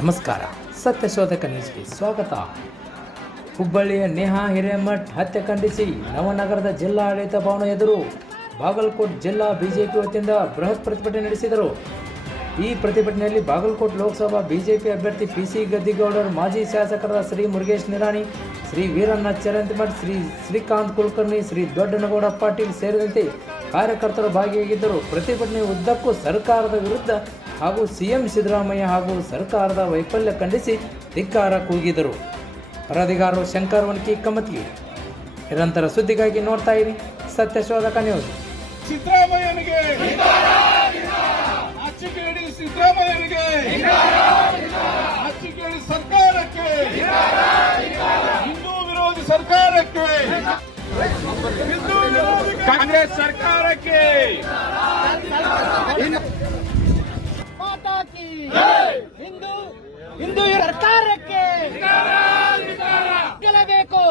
ನಮಸ್ಕಾರ. ಸತ್ಯಶೋಧಕ ನ್ಯೂಸ್ಗೆ ಸ್ವಾಗತ. ಹುಬ್ಬಳ್ಳಿಯ ನೇಹಾ ಹಿರೇಮಠ್ ಹತ್ಯೆ ಖಂಡಿಸಿ ನವನಗರದ ಜಿಲ್ಲಾಡಳಿತ ಭವನ ಎದುರು ಬಾಗಲಕೋಟ್ ಜಿಲ್ಲಾ ಬಿಜೆಪಿ ವತಿಯಿಂದ ಬೃಹತ್ ಪ್ರತಿಭಟನೆ ನಡೆಸಿದರು. ಈ ಪ್ರತಿಭಟನೆಯಲ್ಲಿ ಬಾಗಲಕೋಟ್ ಲೋಕಸಭಾ ಬಿಜೆಪಿ ಅಭ್ಯರ್ಥಿ ಪಿ ಸಿ ಗದ್ದಿಗೌಡರು, ಮಾಜಿ ಶಾಸಕರಾದ ಶ್ರೀ ಮುರುಗೇಶ್ ನಿರಾಣಿ, ಶ್ರೀ ವೀರಣ್ಣ ಚರಂತಿಮಠ್, ಶ್ರೀ ಶ್ರೀಕಾಂತ್ ಕುಲಕರ್ಣಿ, ಶ್ರೀ ದೊಡ್ಡನಗೌಡ ಪಾಟೀಲ್ ಸೇರಿದಂತೆ ಕಾರ್ಯಕರ್ತರು ಭಾಗಿಯಾಗಿದ್ದರು. ಪ್ರತಿಭಟನೆ ಉದ್ದಕ್ಕೂ ಸರ್ಕಾರದ ವಿರುದ್ಧ ಹಾಗೂ ಸಿಎಂ ಸಿದ್ದರಾಮಯ್ಯ ಹಾಗೂ ಸರ್ಕಾರದ ವೈಫಲ್ಯ ಖಂಡಿಸಿ ಧಿಕ್ಕಾರ ಕೂಗಿದರು. ವರದಿಗಾರರು ಶಂಕರ್ ವಣಕಿ ಕಮತಿ ನಿರಂತರ ಸುದ್ದಿಗಾಗಿ ನೋಡ್ತಾ ಇರಿ ಸತ್ಯಶೋಧಕ ನ್ಯೂಸ್. ಸಿದ್ದರಾಮಯ್ಯನಿಗೆ. ಸಿದ್ದರಾಮಯ್ಯನಿಗೆ. ಸರ್ಕಾರಕ್ಕೆ. ಹಿಂದೂ ವಿರೋಧಿ ಸರ್ಕಾರಕ್ಕೆ. ಕಾಂಗ್ರೆಸ್ ಸರ್ಕಾರಕ್ಕೆ. ಹಿಂದೂ ಸರ್ಕಾರಕ್ಕೆ ಗೆಲ್ಲಬೇಕು